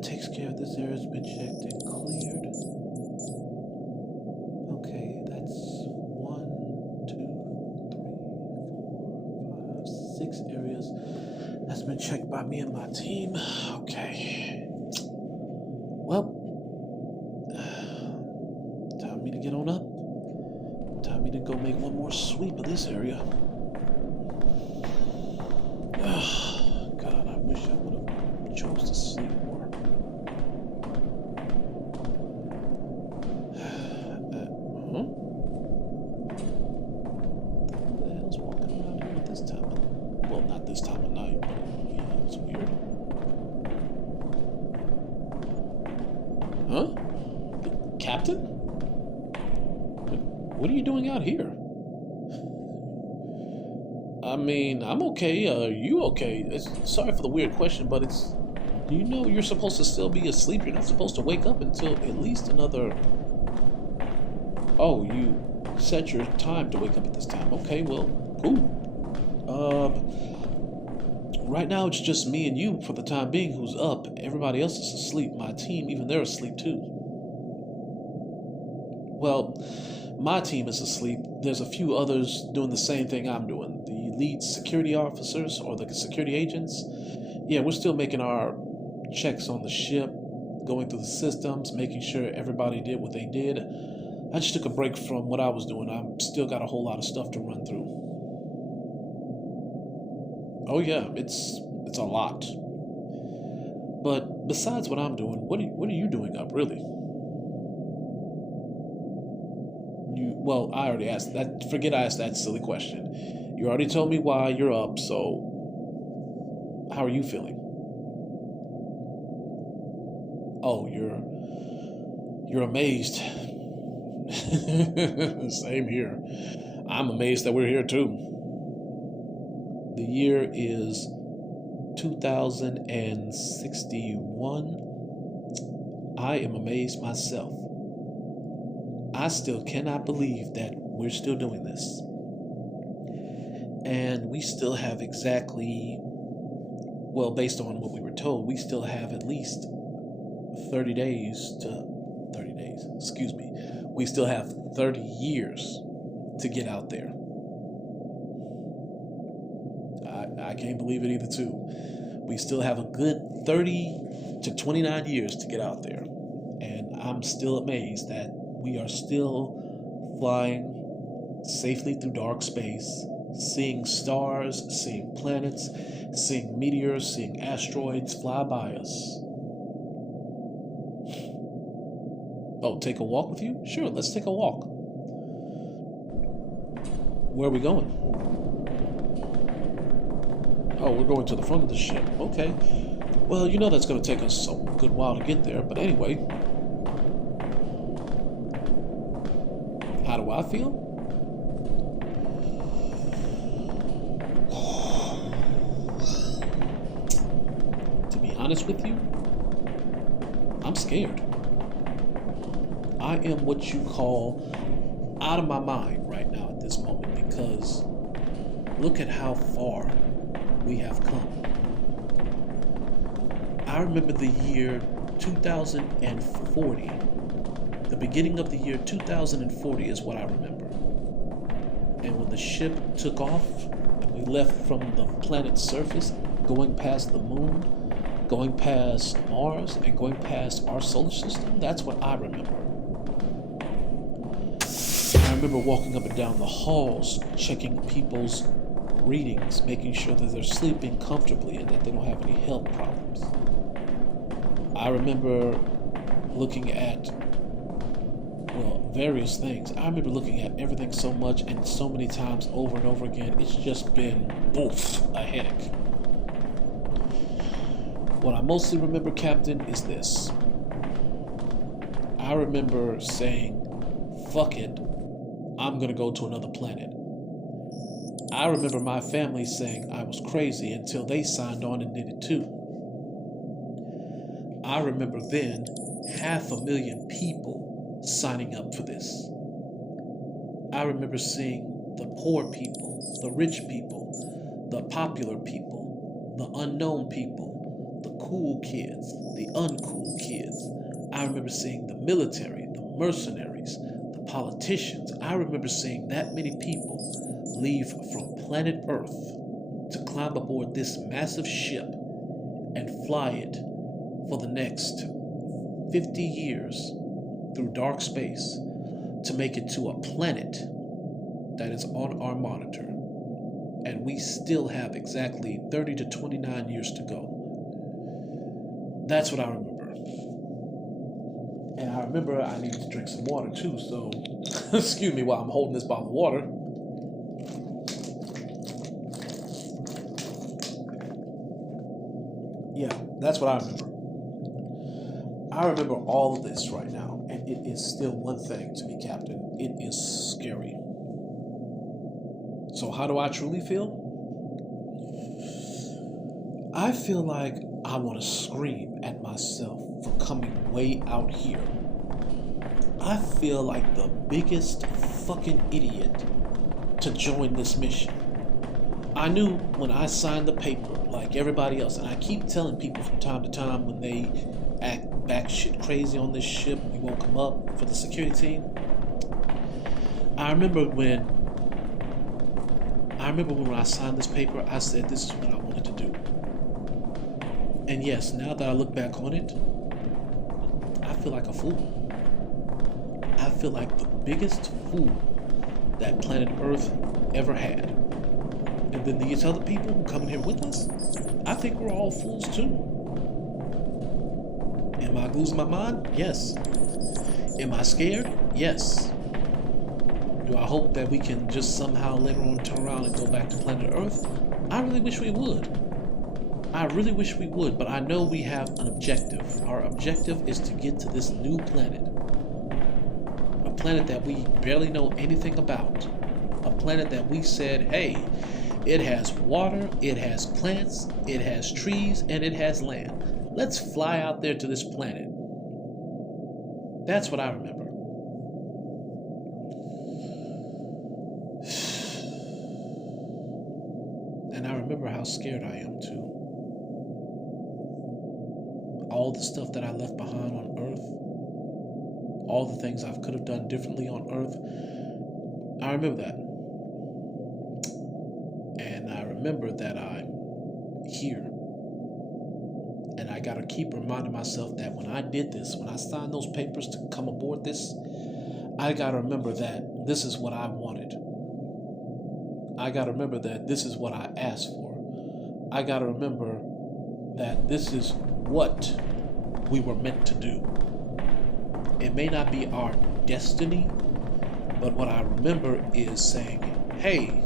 That takes care of this area. Has been checked and cleared. Okay, that's 1, 2, 3, 4, 5, 6 areas. That's been checked by me and my team. Okay. Well, time for me to get on up. Time for me to go make one more sweep of this area. God, I wish I would have chose to sleep more. Huh? Who the hell's walking around here at this time? Well, not this time of night, but yeah, it's weird. Huh? Captain? What are you doing out here? I mean, I'm okay. Are you okay? Sorry for the weird question, but do you know you're supposed to still be asleep? You're not supposed to wake up until at least another... Oh, you set your time to wake up at this time. Okay, well, cool. Right now it's just me and you for the time being who's up. Everybody else is asleep. My team, even they're asleep too. Well, my team is asleep. There's a few others doing the same thing I'm doing. The lead security officers or the security agents. Yeah, we're still making our checks on the ship, going through the systems, making sure everybody did what they did. I just took a break from what I was doing. I've still got a whole lot of stuff to run through. Oh yeah, it's a lot. But besides what I'm doing, what are you doing up, really? Well, I already asked that. Forget I asked that silly question. You already told me why you're up, so how are you feeling? Oh, you're amazed. Same here. I'm amazed that we're here too. The year is 2061. I am amazed myself. I still cannot believe that we're still doing this. And we still have exactly, well, based on what we were told, we still have at least 30 days, excuse me. We still have 30 years to get out there. I can't believe it either, too. We still have a good 30 to 29 years to get out there. And I'm still amazed that we are still flying safely through dark space, seeing stars, seeing planets, seeing meteors, seeing asteroids fly by us. Oh, take a walk with you? Sure, let's take a walk. Where are we going? Oh, we're going to the front of the ship. Okay. Well, you know that's going to take us a good while to get there, but anyway. How do I feel? To be honest with you, I'm scared. I am what you call out of my mind right now at this moment, because look at how far we have come. I remember the year 2040. The beginning of the year 2040 is what I remember. And when the ship took off and we left from the planet's surface, going past the moon, going past Mars, and going past our solar system, that's what I remember. I remember walking up and down the halls, checking people's readings, making sure that they're sleeping comfortably and that they don't have any health problems. I remember looking at, well, various things. I remember looking at everything so much and so many times over and over again. It's just been, oof, a headache. What I mostly remember, Captain, is this. I remember saying, fuck it, I'm gonna go to another planet. I remember my family saying I was crazy until they signed on and did it too. I remember then 500,000 people signing up for this. I remember seeing the poor people, the rich people, the popular people, the unknown people, the cool kids, the uncool kids. I remember seeing the military, the mercenaries, the politicians. I remember seeing that many people leave from planet Earth to climb aboard this massive ship and fly it for the next 50 years through dark space to make it to a planet that is on our monitor. And we still have exactly 30 to 29 years to go. That's what I remember. And I remember I needed to drink some water too, so excuse me while I'm holding this bottle of water. Yeah, that's what I remember. I remember all of this right now, and it is still one thing to me, Captain. It is scary. So how do I truly feel? I feel like I want to scream at myself for coming way out here. I feel like the biggest fucking idiot to join this mission. I knew when I signed the paper, like everybody else, and I keep telling people from time to time when they act batshit crazy on this ship, we won't come up for the security team. I remember when I signed this paper, I said this is what I wanted to do. And yes, now that I look back on it, I feel like a fool. I feel like the biggest fool that planet Earth ever had. And then these other people who come in here with us, I think we're all fools too. Am I losing my mind? Yes. Am I scared? Yes. Do I hope that we can just somehow later on turn around and go back to planet Earth? I really wish we would. I really wish we would, but I know we have an objective. Our objective is to get to this new planet. A planet that we barely know anything about. A planet that we said, hey, it has water, it has plants, it has trees, and it has land. Let's fly out there to this planet. That's what I remember. And I remember how scared I am too. All the stuff that I left behind on Earth, all the things I could have done differently on Earth, I remember that. And I remember that I'm here. And I gotta keep reminding myself that when I did this, when I signed those papers to come aboard this, I gotta remember that this is what I wanted. I gotta remember that this is what I asked for. I gotta remember that this is what we were meant to do. It may not be our destiny, but what I remember is saying, hey,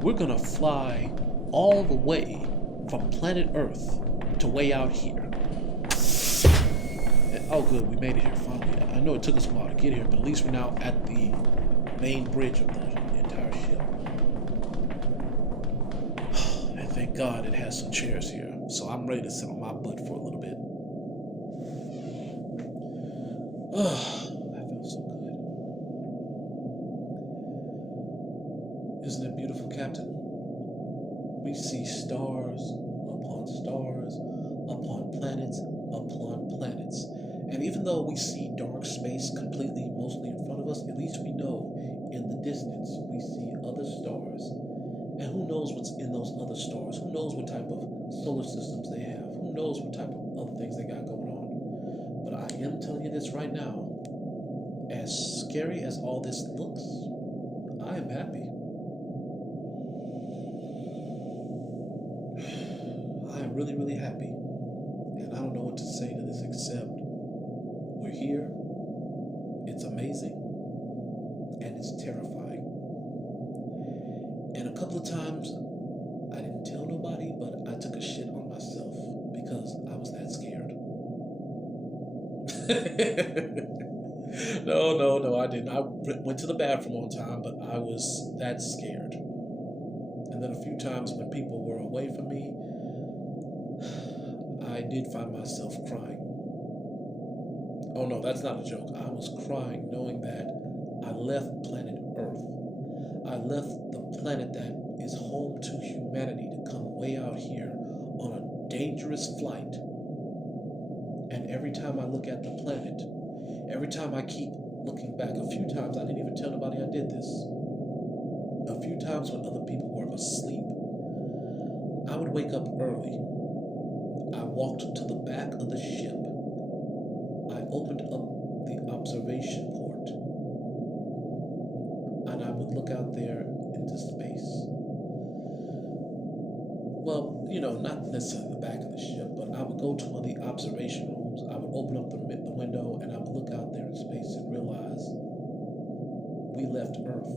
we're gonna fly all the way from planet Earth to way out here. Oh good, we made it here finally. I know it took us a while to get here, but at least we're now at the main bridge of the entire ship. And thank God it has some chairs here, so I'm ready to sit on my butt for a little bit. That feels so good. Isn't it beautiful, Captain? We see stars upon stars, upon planets, upon planets. And even though we see dark space completely, mostly in front of us, at least we know in the distance we see other stars. And who knows what's in those other stars? Who knows what type of solar systems they have? Who knows what type of other things they got going on? But I am telling you this right now. As scary as all this looks, I am happy. I am really, really happy. And I don't know what to say to this except we're here, it's amazing, and it's terrifying. And a couple of times, I didn't tell nobody, but I took a shit on myself because I was that scared. No, I didn't. I went to the bathroom on time, but I was that scared. And then a few times when people were away from me, I did find myself crying. Oh no, that's not a joke. I was crying knowing that I left planet Earth. I left the planet that is home to humanity to come way out here on a dangerous flight. And every time I look at the planet, every time I keep looking back, a few times I didn't even tell nobody I did this. A few times when other people were asleep, I would wake up early. I walked to the back of the ship. I opened up the observation port, and I would look out there into space. Well, not necessarily the back of the ship, but I would go to one of the observation rooms. I would open up the window, and I would look out there in space and realize we left Earth.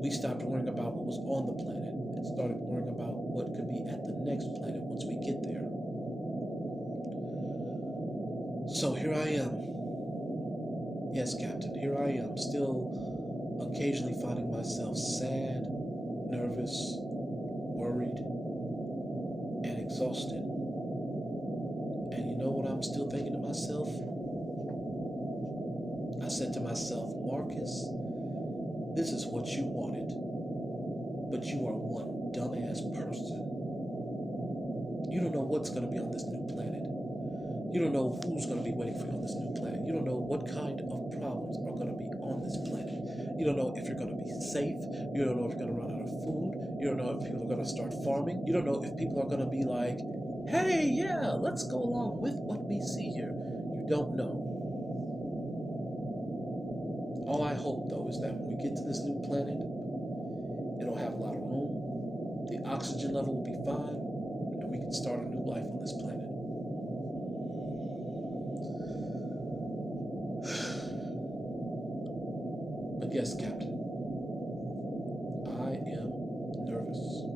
We stopped worrying about what was on the planet and started worrying about what could be at the next planet once we get there. So here I am. Yes, Captain, here I am, still occasionally finding myself sad, nervous, worried, and exhausted. And you know what I'm still thinking to myself? I said to myself, Marcus, this is what you wanted, but you are one dumbass person. You don't know what's going to be on this new planet. You don't know who's going to be waiting for you on this new planet. You don't know what kind of problems are going to be on this planet. You don't know if you're going to be safe. You don't know if you're going to run out of food. You don't know if people are going to start farming. You don't know if people are going to be like, hey, yeah, let's go along with what we see here. You don't know. All I hope, though, is that when we get to this new planet, it'll have a lot of room, the oxygen level will be fine, and we can start a new life on this planet. But yes, Captain, I am nervous.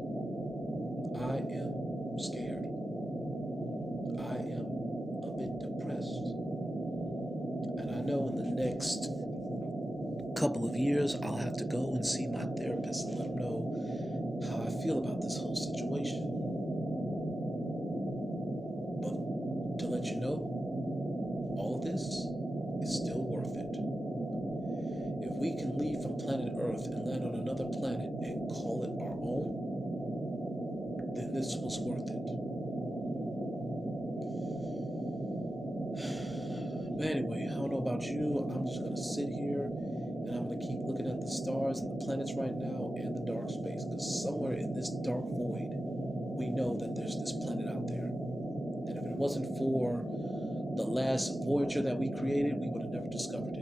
I am scared. I am a bit depressed. And I know in the next couple of years, I'll have to go and see my therapist and let him know how I feel about this whole situation. But to let you know, all of this is still worth it. If we can leave from planet Earth and land on another planet and call it our own, then this was worth it. But anyway, I don't know about you, I'm just going to sit here and I'm going to keep looking at the stars and the planets right now and the dark space, because somewhere in this dark void, we know that there's this planet out there. And if it wasn't for the last Voyager that we created, we would have never discovered it.